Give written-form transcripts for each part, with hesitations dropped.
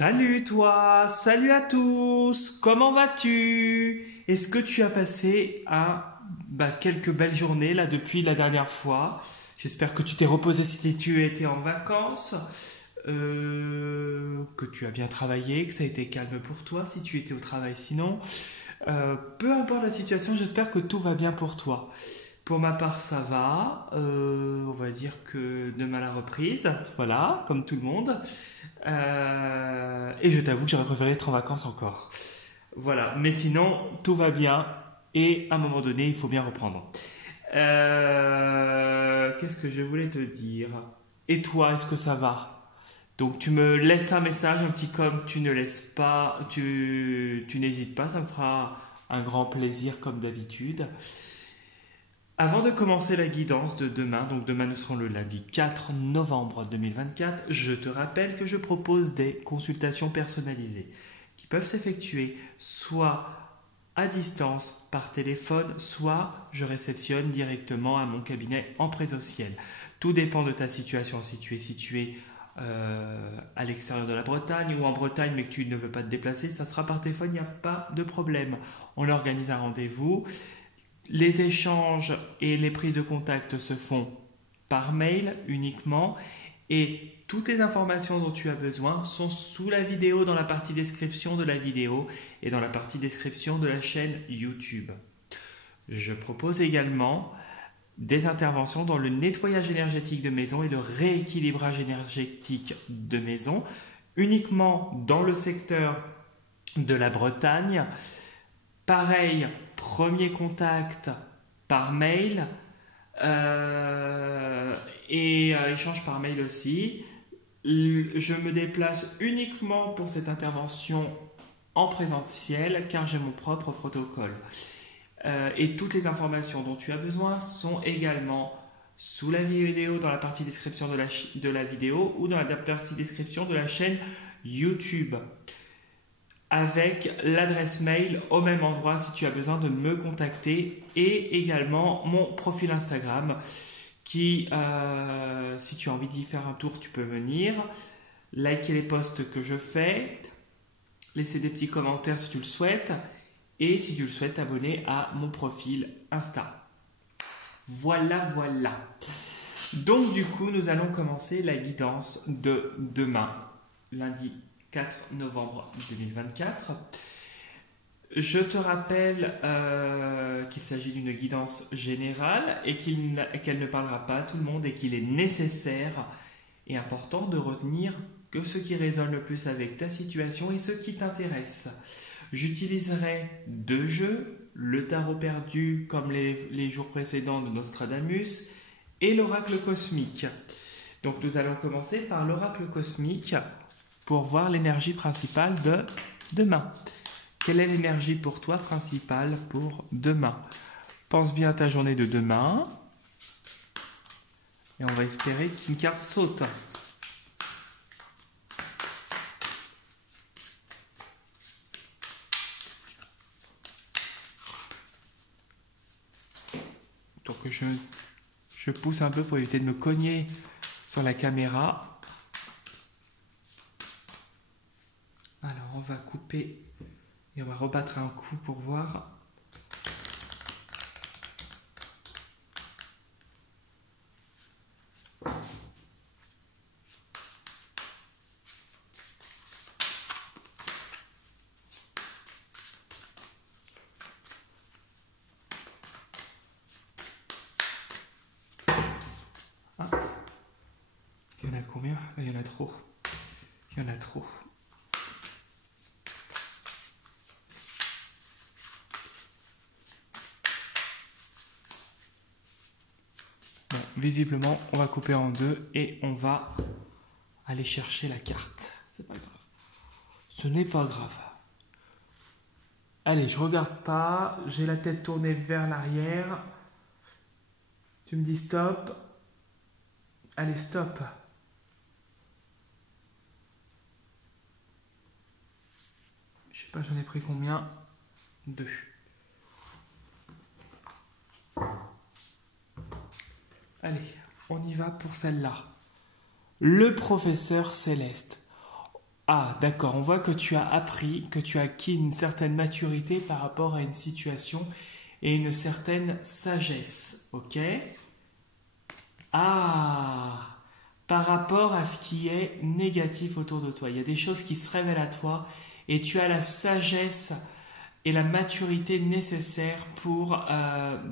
Salut toi, salut à tous, comment vas-tu? Est-ce que tu as passé quelques belles journées là depuis la dernière fois? J'espère que tu t'es reposé si tu étais en vacances, que tu as bien travaillé, que ça a été calme pour toi si tu étais au travail sinon. Peu importe la situation, j'espère que tout va bien pour toi. Pour ma part, ça va. On va dire que demain la reprise, voilà, comme tout le monde. Et je t'avoue que j'aurais préféré être en vacances encore. Voilà, mais sinon, tout va bien. Et à un moment donné, il faut bien reprendre. Qu'est-ce que je voulais te dire? Et toi, est-ce que ça va? Donc tu me laisses un message, un petit comme tu ne laisses pas, tu n'hésites pas, ça me fera un grand plaisir comme d'habitude. Avant de commencer la guidance de demain, donc demain nous serons le lundi 4 novembre 2024, je te rappelle que je propose des consultations personnalisées qui peuvent s'effectuer soit à distance par téléphone, soit je réceptionne directement à mon cabinet en présentiel. Tout dépend de ta situation. Si tu es situé à l'extérieur de la Bretagne ou en Bretagne mais que tu ne veux pas te déplacer, ça sera par téléphone, il n'y a pas de problème. On organise un rendez-vous. Les échanges et les prises de contact se font par mail uniquement et toutes les informations dont tu as besoin sont sous la vidéo dans la partie description de la vidéo et dans la partie description de la chaîne YouTube. Je propose également des interventions dans le nettoyage énergétique de maison et le rééquilibrage énergétique de maison uniquement dans le secteur de la Bretagne. Pareil, premier contact par mail et échange par mail aussi. Je me déplace uniquement pour cette intervention en présentiel car j'ai mon propre protocole. Et toutes les informations dont tu as besoin sont également sous la vidéo dans la partie description de la vidéo ou dans la partie description de la chaîne YouTube, avec l'adresse mail au même endroit si tu as besoin de me contacter et également mon profil Instagram qui, si tu as envie d'y faire un tour, tu peux venir, liker les posts que je fais, laisser des petits commentaires si tu le souhaites et si tu le souhaites t'abonner à mon profil Insta. Voilà. Donc du coup, nous allons commencer la guidance de demain, lundi 4 novembre 2024. Je te rappelle qu'il s'agit d'une guidance générale et qu'elle ne parlera pas à tout le monde et qu'il est nécessaire et important de retenir que ce qui résonne le plus avec ta situation et ce qui t'intéresse. J'utiliserai deux jeux, le tarot perdu comme les jours précédents de Nostradamus et l'oracle cosmique. Donc nous allons commencer par l'oracle cosmique pour voir l'énergie principale de demain. Quelle est l'énergie pour toi principale pour demain? Pense bien à ta journée de demain. Et on va espérer qu'une carte saute. Donc je pousse un peu pour éviter de me cogner sur la caméra. Alors on va couper et on va rebattre un coup pour voir. Il y en a combien? Il y en a trop. Il y en a trop. Bon, visiblement, on va couper en deux et on va aller chercher la carte. C'est pas grave. Ce n'est pas grave. Allez, je regarde pas. J'ai la tête tournée vers l'arrière. Tu me dis stop. Allez, stop. Je sais pas, j'en ai pris combien? 2. Allez, on y va pour celle-là. Le professeur Céleste. Ah, d'accord, on voit que tu as appris, que tu as acquis une certaine maturité par rapport à une situation et une certaine sagesse, ok? Ah, par rapport à ce qui est négatif autour de toi. Il y a des choses qui se révèlent à toi et tu as la sagesse et la maturité nécessaire pour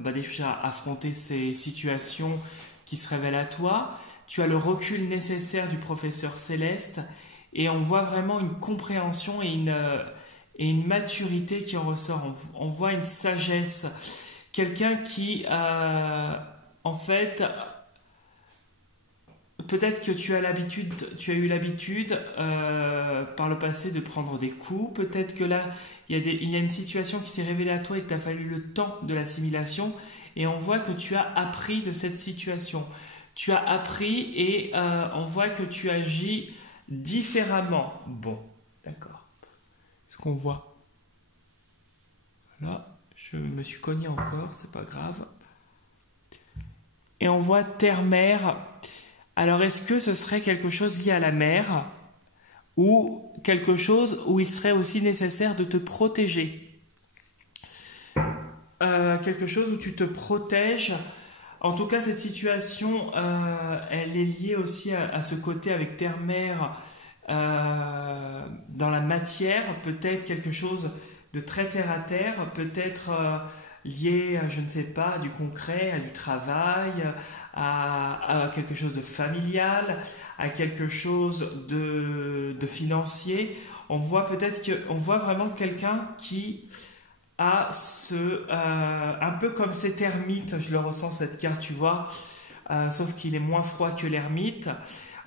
déjà affronter ces situations qui se révèlent à toi. Tu as le recul nécessaire du professeur Céleste et on voit vraiment une compréhension et une maturité qui en ressort. On voit une sagesse. Quelqu'un qui, en fait, peut-être que tu as eu l'habitude par le passé de prendre des coups. Peut-être que là, il y a une situation qui s'est révélée à toi et qu'il t'a fallu le temps de l'assimilation. Et on voit que tu as appris de cette situation. Tu as appris et on voit que tu agis différemment. Bon, d'accord. Ce qu'on voit. Là, je me suis cogné encore, c'est pas grave. Et on voit terre-mer. Alors, est-ce que ce serait quelque chose lié à la mer ou quelque chose où il serait aussi nécessaire de te protéger? Quelque chose où tu te protèges. En tout cas, cette situation, elle est liée aussi à ce côté avec terre-mer dans la matière. Peut-être quelque chose de très terre-à-terre, peut-être lié, je ne sais pas, à du concret, à du travail, à quelque chose de familial, à quelque chose de financier. On voit on voit vraiment quelqu'un qui a un peu comme cet ermite, je le ressens cette carte, tu vois, sauf qu'il est moins froid que l'ermite.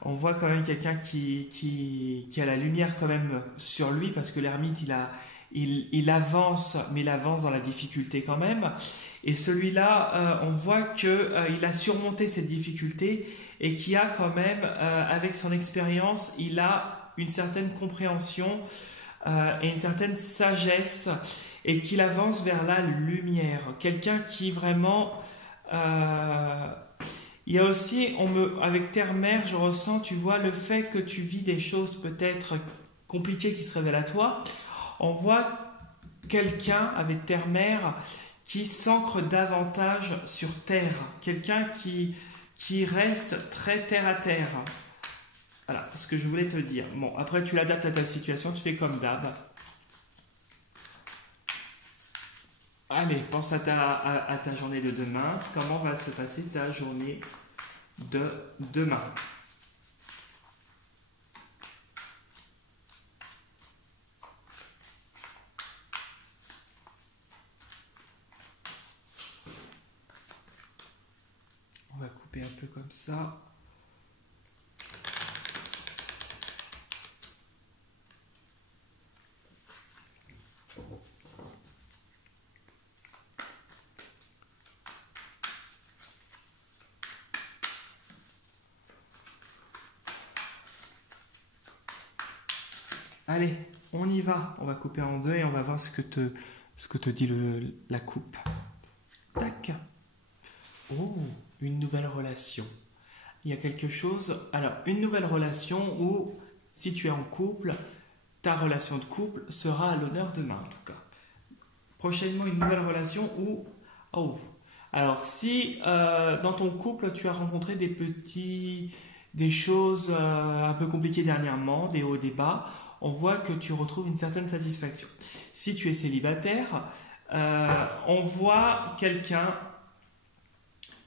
On voit quand même quelqu'un qui a la lumière quand même sur lui, parce que l'ermite, il avance, mais il avance dans la difficulté quand même. Et celui-là, on voit qu'il a surmonté cette difficulté et qui a quand même, avec son expérience, il a une certaine compréhension et une certaine sagesse et qu'il avance vers la lumière. Quelqu'un qui vraiment... il y a aussi, avec terre-mer, je ressens, tu vois, le fait que tu vis des choses peut-être compliquées qui se révèlent à toi. On voit quelqu'un avec terre-mer qui s'ancre davantage sur terre. Quelqu'un qui reste très terre à terre. Voilà ce que je voulais te dire. Bon, après tu l'adaptes à ta situation, tu fais comme d'hab. Allez, pense à ta journée de demain. Comment va se passer ta journée de demain? On va couper un peu comme ça. Allez, on y va. On va couper en deux et on va voir ce que te dit la coupe. Tac. Oh, une nouvelle relation. Il y a quelque chose... Alors, une nouvelle relation où, si tu es en couple, ta relation de couple sera à l'honneur demain, en tout cas. Prochainement, une nouvelle relation où... Oh. Alors, si dans ton couple, tu as rencontré des choses un peu compliquées dernièrement, des hauts, des bas, on voit que tu retrouves une certaine satisfaction. Si tu es célibataire, on voit quelqu'un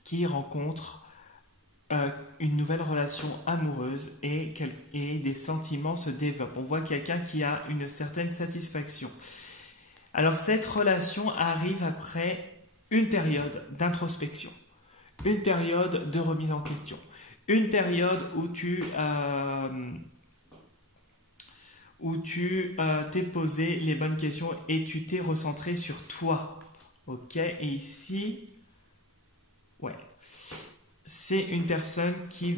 qui rencontre une nouvelle relation amoureuse et des sentiments se développent. On voit quelqu'un qui a une certaine satisfaction. Alors cette relation arrive après une période d'introspection, une période de remise en question, une période où tu t'es posé les bonnes questions et tu t'es recentré sur toi. Ok, et ici, ouais, c'est une personne qui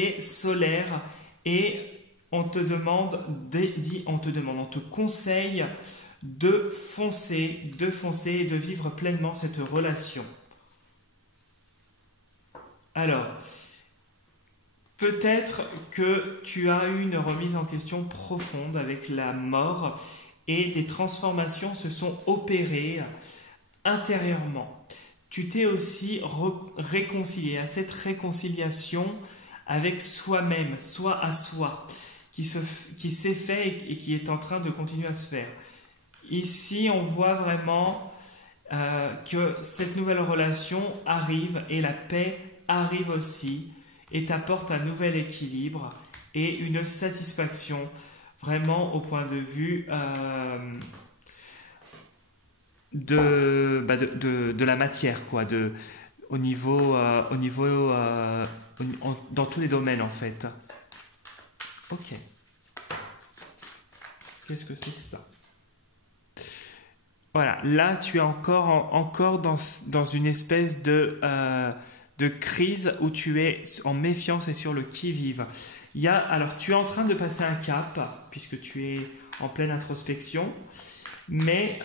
est solaire et on te conseille de foncer et de vivre pleinement cette relation. Alors, Peut-être que tu as eu une remise en question profonde avec la mort et des transformations se sont opérées intérieurement. Tu t'es aussi réconcilié, à cette réconciliation avec soi-même, soi à soi, qui s'est fait et qui est en train de continuer à se faire. Ici, on voit vraiment que cette nouvelle relation arrive et la paix arrive aussi et t'apporte un nouvel équilibre et une satisfaction vraiment au point de vue de la matière, quoi, dans tous les domaines en fait. Ok. Qu'est-ce que c'est que ça? Voilà, là tu es encore dans une espèce de crise où tu es en méfiance et sur le qui-vive. Alors tu es en train de passer un cap, puisque tu es en pleine introspection, mais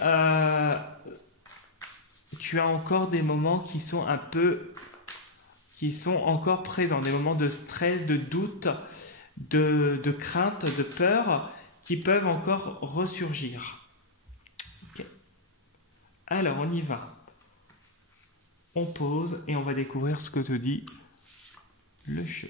tu as encore des moments qui sont encore présents, des moments de stress, de doute, de crainte, de peur, qui peuvent encore ressurgir. Okay. Alors, on y va. On pose et on va découvrir ce que te dit le jeu.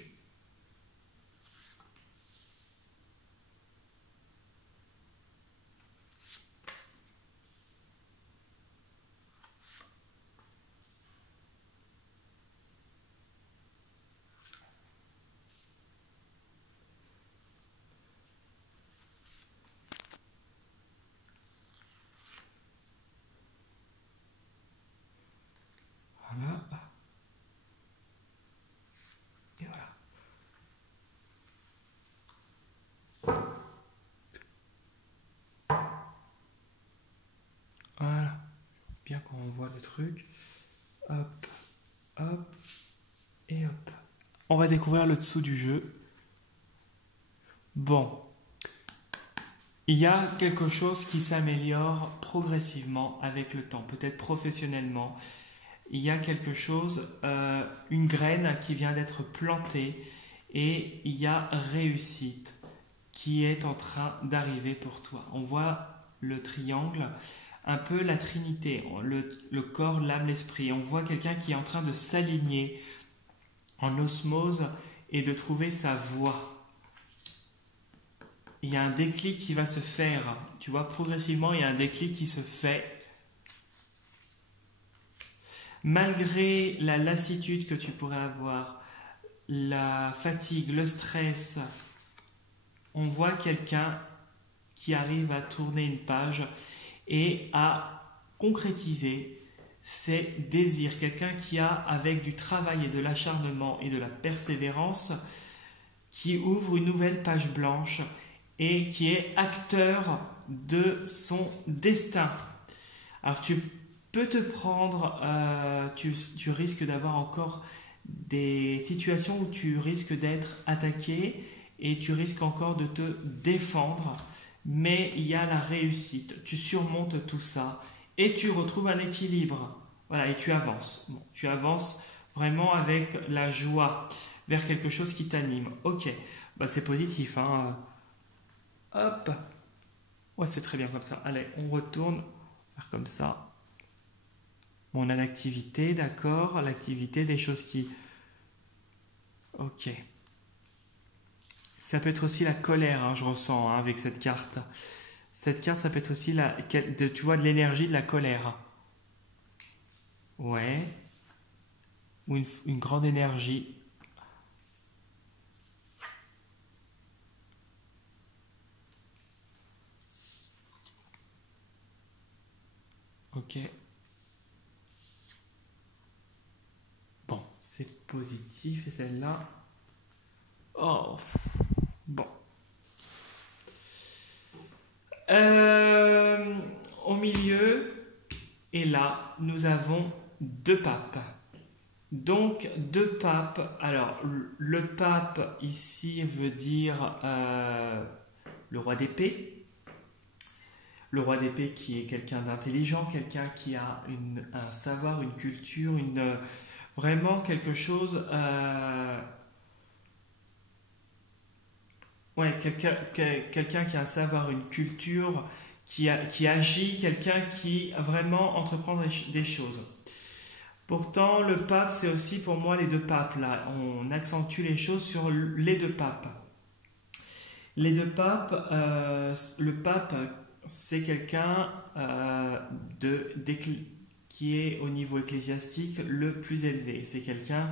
Voilà. Et voilà. Voilà. Bien qu'on voit le truc. Hop, hop, et hop. On va découvrir le dessous du jeu. Bon. Il y a quelque chose qui s'améliore progressivement avec le temps, peut-être professionnellement. Il y a quelque chose, une graine qui vient d'être plantée et il y a réussite qui est en train d'arriver pour toi. On voit le triangle, un peu la trinité, le corps, l'âme, l'esprit. On voit quelqu'un qui est en train de s'aligner en osmose et de trouver sa voie. Il y a un déclic qui va se faire. Tu vois, progressivement, il y a un déclic qui se fait. Malgré la lassitude que tu pourrais avoir, la fatigue, le stress, on voit quelqu'un qui arrive à tourner une page et à concrétiser ses désirs. Quelqu'un qui a, avec du travail et de l'acharnement et de la persévérance, qui ouvre une nouvelle page blanche et qui est acteur de son destin. Alors tu peux te prendre, tu risques d'avoir encore des situations où tu risques d'être attaqué et tu risques encore de te défendre, mais il y a la réussite, tu surmontes tout ça et tu retrouves un équilibre, voilà, et tu avances. Bon, tu avances vraiment avec la joie vers quelque chose qui t'anime. Ok, bah, c'est positif, hein. Hop, ouais, c'est très bien comme ça. Allez, on retourne faire comme ça. Bon, on a l'activité, d'accord, l'activité, des choses qui... Ok. Ça peut être aussi la colère, hein, je ressens, hein, avec cette carte. Cette carte, ça peut être aussi, tu vois, de l'énergie, de la colère. Ouais. Ou une grande énergie. Ok. Bon, c'est positif, et celle-là... Oh, bon. Au milieu, et là, nous avons deux papes. Donc, deux papes. Alors, le pape ici veut dire le roi d'épée. Le roi d'épée qui est quelqu'un d'intelligent, quelqu'un qui a un savoir, une culture, vraiment quelque chose Ouais, quelqu'un qui a un savoir, une culture, qui agit, quelqu'un qui vraiment entreprend des choses. Pourtant, le pape, c'est aussi pour moi les deux papes. Là, on accentue les choses sur les deux papes. Les deux papes, le pape, c'est quelqu'un qui est au niveau ecclésiastique le plus élevé. C'est quelqu'un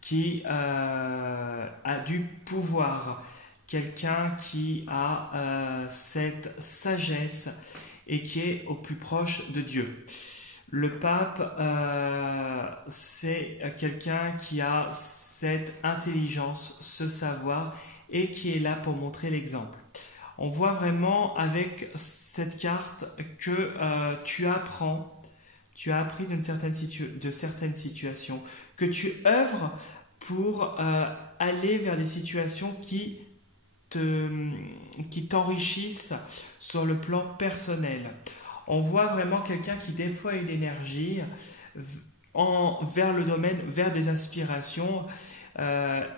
qui a du pouvoir, quelqu'un qui a cette sagesse et qui est au plus proche de Dieu. Le pape, c'est quelqu'un qui a cette intelligence, ce savoir et qui est là pour montrer l'exemple. On voit vraiment avec cette carte que tu as appris de certaines situations, que tu œuvres pour aller vers des situations qui t'enrichissent sur le plan personnel. On voit vraiment quelqu'un qui déploie une énergie vers le domaine, vers des aspirations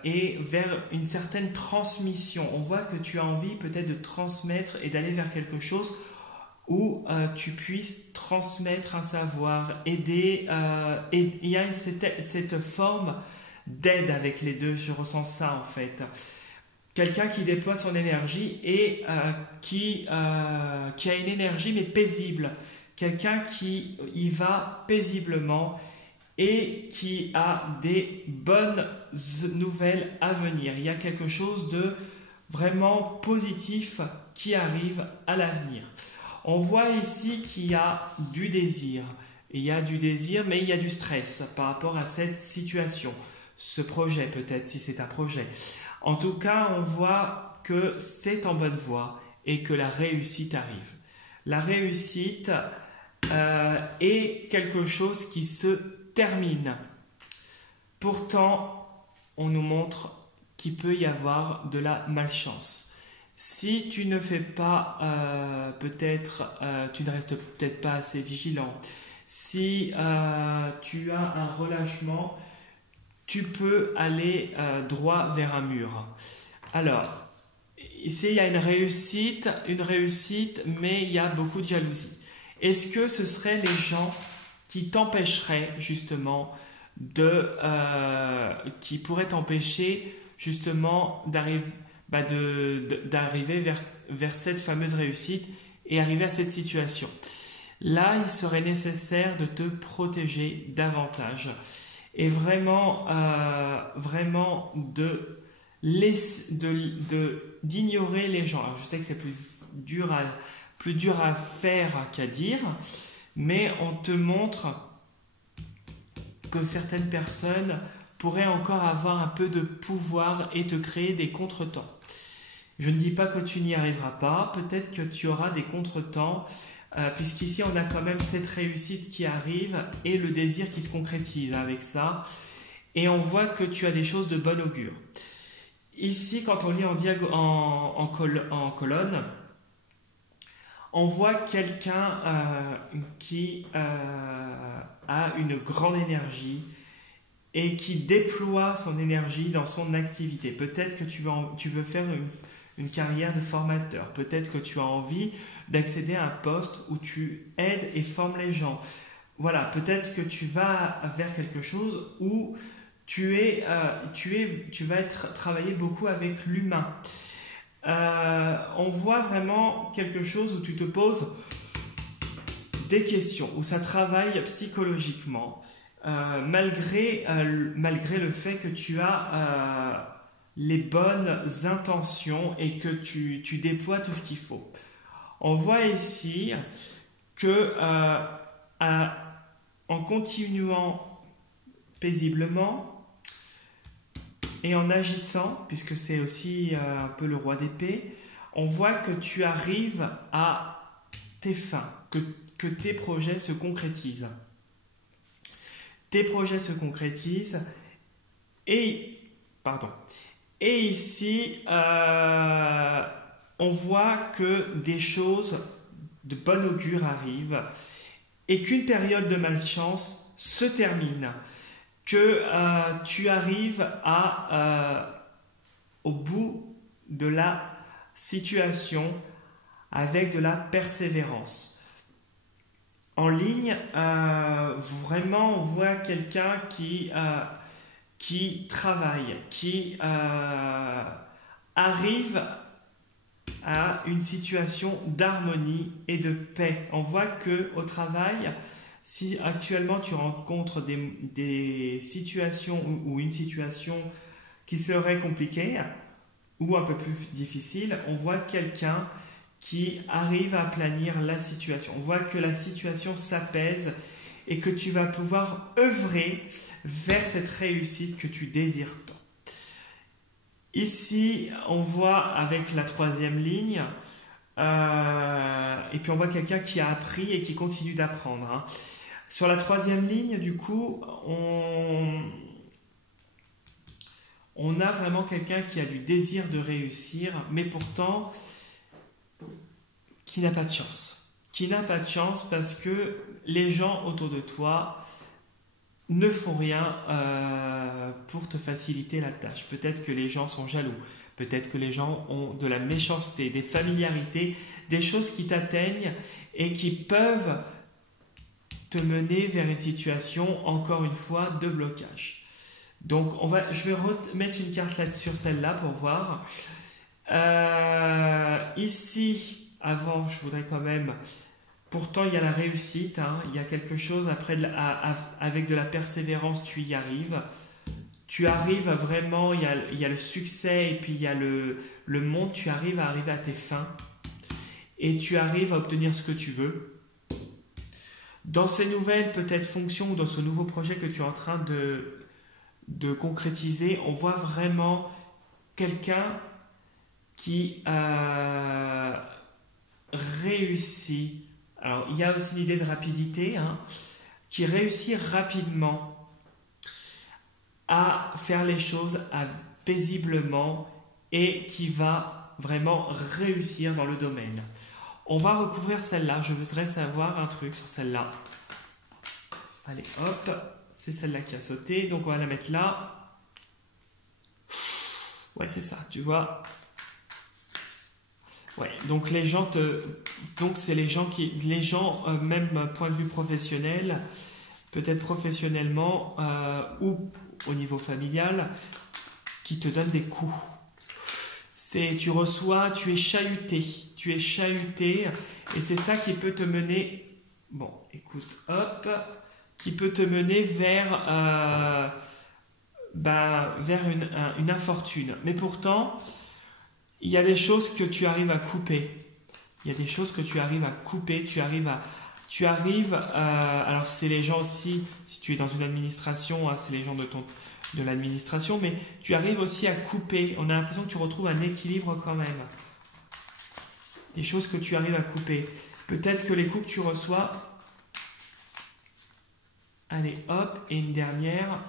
et vers une certaine transmission. On voit que tu as envie peut-être de transmettre et d'aller vers quelque chose où tu puisses transmettre un savoir, aider, et il y a cette forme d'aide avec les deux, je ressens ça en fait. Quelqu'un qui déploie son énergie et qui a une énergie mais paisible. Quelqu'un qui y va paisiblement et qui a des bonnes nouvelles à venir. Il y a quelque chose de vraiment positif qui arrive à l'avenir. On voit ici qu'il y a du désir. Il y a du désir, mais il y a du stress par rapport à cette situation. Ce projet peut-être, si c'est un projet. En tout cas, on voit que c'est en bonne voie et que la réussite arrive. La réussite est quelque chose qui se termine. Pourtant, on nous montre qu'il peut y avoir de la malchance. Si tu ne fais pas, tu ne restes peut-être pas assez vigilant. Si tu as un relâchement, tu peux aller droit vers un mur. Alors, ici il y a une réussite, mais il y a beaucoup de jalousie. Est-ce que ce seraient les gens qui t'empêcheraient justement qui pourraient t'empêcher justement d'arriver vers cette fameuse réussite et arriver à cette situation? Là, il serait nécessaire de te protéger davantage et vraiment d'ignorer les gens. Alors, je sais que c'est plus dur à faire qu'à dire, mais on te montre que certaines personnes pourraient encore avoir un peu de pouvoir et te créer des contretemps. Je ne dis pas que tu n'y arriveras pas, peut-être que tu auras des contretemps, puisqu'ici on a quand même cette réussite qui arrive et le désir qui se concrétise avec ça, et on voit que tu as des choses de bon augure. Ici, quand on lit en colonne, on voit quelqu'un qui a une grande énergie et qui déploie son énergie dans son activité. Peut-être que tu veux faire une carrière de formateur. Peut-être que tu as envie d'accéder à un poste où tu aides et formes les gens. Voilà, peut-être que tu vas vers quelque chose où tu vas travailler beaucoup avec l'humain. On voit vraiment quelque chose où tu te poses des questions, où ça travaille psychologiquement, malgré le fait que tu as les bonnes intentions et que tu déploies tout ce qu'il faut. On voit ici que en continuant paisiblement et en agissant, puisque c'est aussi un peu le roi d'épée, on voit que tu arrives à tes fins, que tes projets se concrétisent. Tes projets se concrétisent et ici, on voit que des choses de bon augure arrivent et qu'une période de malchance se termine, que tu arrives au bout de la situation avec de la persévérance. En ligne, vraiment, on voit quelqu'un qui travaille, qui arrive à une situation d'harmonie et de paix. On voit qu'au travail, si actuellement tu rencontres des situations ou une situation qui serait compliquée ou un peu plus difficile, on voit quelqu'un qui arrive à aplanir la situation. On voit que la situation s'apaise et que tu vas pouvoir œuvrer vers cette réussite que tu désires tant. Ici, on voit avec la troisième ligne, et puis on voit quelqu'un qui a appris et qui continue d'apprendre. Hein. Sur la troisième ligne, du coup, on a vraiment quelqu'un qui a du désir de réussir, mais pourtant qui n'a pas de chance. Qui n'a pas de chance parce que les gens autour de toi ne font rien pour te faciliter la tâche. Peut-être que les gens sont jaloux. Peut-être que les gens ont de la méchanceté, des familiarités, des choses qui t'atteignent et qui peuvent te mener vers une situation, encore une fois, de blocage. Donc, je vais remettre une carte là sur celle-là pour voir. Ici, avant, je voudrais quand même... Pourtant, il y a la réussite, hein. Il y a quelque chose, après, avec de la persévérance, tu y arrives. Tu arrives vraiment, il y a le succès et puis il y a le monde, tu arrives à arriver à tes fins. Et tu arrives à obtenir ce que tu veux. Dans ces nouvelles, peut-être, fonctions ou dans ce nouveau projet que tu es en train de concrétiser, on voit vraiment quelqu'un qui réussit. Alors, il y a aussi l'idée de rapidité, hein, qui réussit rapidement à faire les choses paisiblement et qui va vraiment réussir dans le domaine. On va recouvrir celle-là. Je voudrais savoir un truc sur celle-là. Allez, hop, c'est celle-là qui a sauté. Donc, on va la mettre là. Ouais, c'est ça, tu vois. Ouais, donc les gens donc c'est les gens même point de vue professionnel, peut-être professionnellement ou au niveau familial, qui te donnent des coups. Tu reçois, tu es chahuté et c'est ça qui peut te mener. Bon, écoute, hop, qui peut te mener vers une infortune. Mais pourtant, il y a des choses que tu arrives à couper. Alors c'est les gens aussi, si tu es dans une administration, hein, c'est les gens de l'administration, mais tu arrives aussi à couper. On a l'impression que tu retrouves un équilibre quand même. Des choses que tu arrives à couper. Peut-être que les coups que tu reçois... Allez, hop, et une dernière...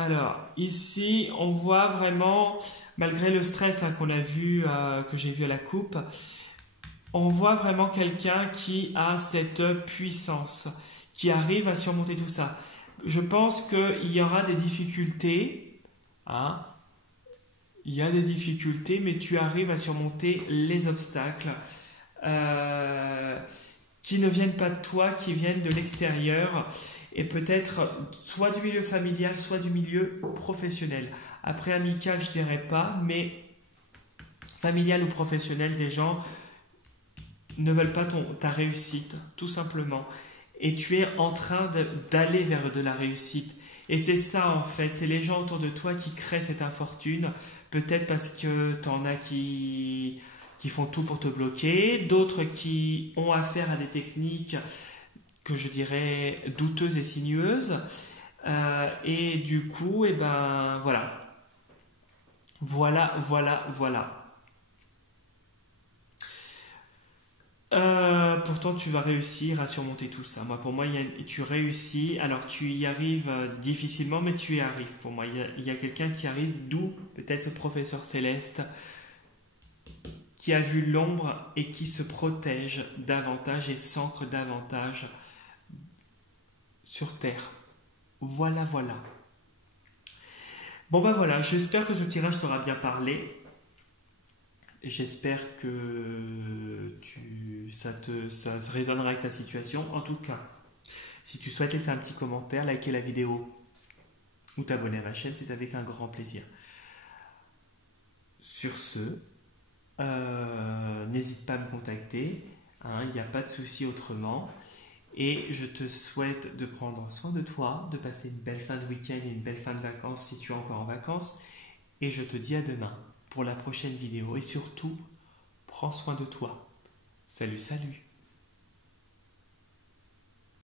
Alors, ici, on voit vraiment, malgré le stress hein, qu'on a vu, que j'ai vu à la coupe, on voit vraiment quelqu'un qui a cette puissance, qui arrive à surmonter tout ça. Je pense qu'il y aura des difficultés, hein. Il y a des difficultés, mais tu arrives à surmonter les obstacles qui ne viennent pas de toi, qui viennent de l'extérieur. Et peut-être soit du milieu familial, soit du milieu professionnel. Après amical, je dirais pas, mais familial ou professionnel, des gens ne veulent pas ta réussite, tout simplement. Et tu es en train d'aller vers de la réussite. Et c'est ça en fait, c'est les gens autour de toi qui créent cette infortune. Peut-être parce que t'en as qui font tout pour te bloquer, d'autres qui ont affaire à des techniques que je dirais douteuses et sinueuses, et du coup, et ben voilà. Pourtant, tu vas réussir à surmonter tout ça. Pour moi, tu réussis. Alors, tu y arrives difficilement, mais tu y arrives. Pour moi, il y a quelqu'un qui arrive, d'où peut-être ce professeur céleste qui a vu l'ombre et qui se protège davantage et s'ancre davantage sur terre. Voilà, voilà. Bon bah voilà, j'espère que ce tirage t'aura bien parlé. J'espère que ça résonnera avec ta situation. En tout cas, si tu souhaites laisser un petit commentaire, liker la vidéo ou t'abonner à ma chaîne, c'est avec un grand plaisir. Sur ce, n'hésite pas à me contacter, hein, il n'y a pas de souci autrement. Et je te souhaite de prendre soin de toi, de passer une belle fin de week-end et une belle fin de vacances si tu es encore en vacances. Et je te dis à demain pour la prochaine vidéo. Et surtout, prends soin de toi. Salut, salut!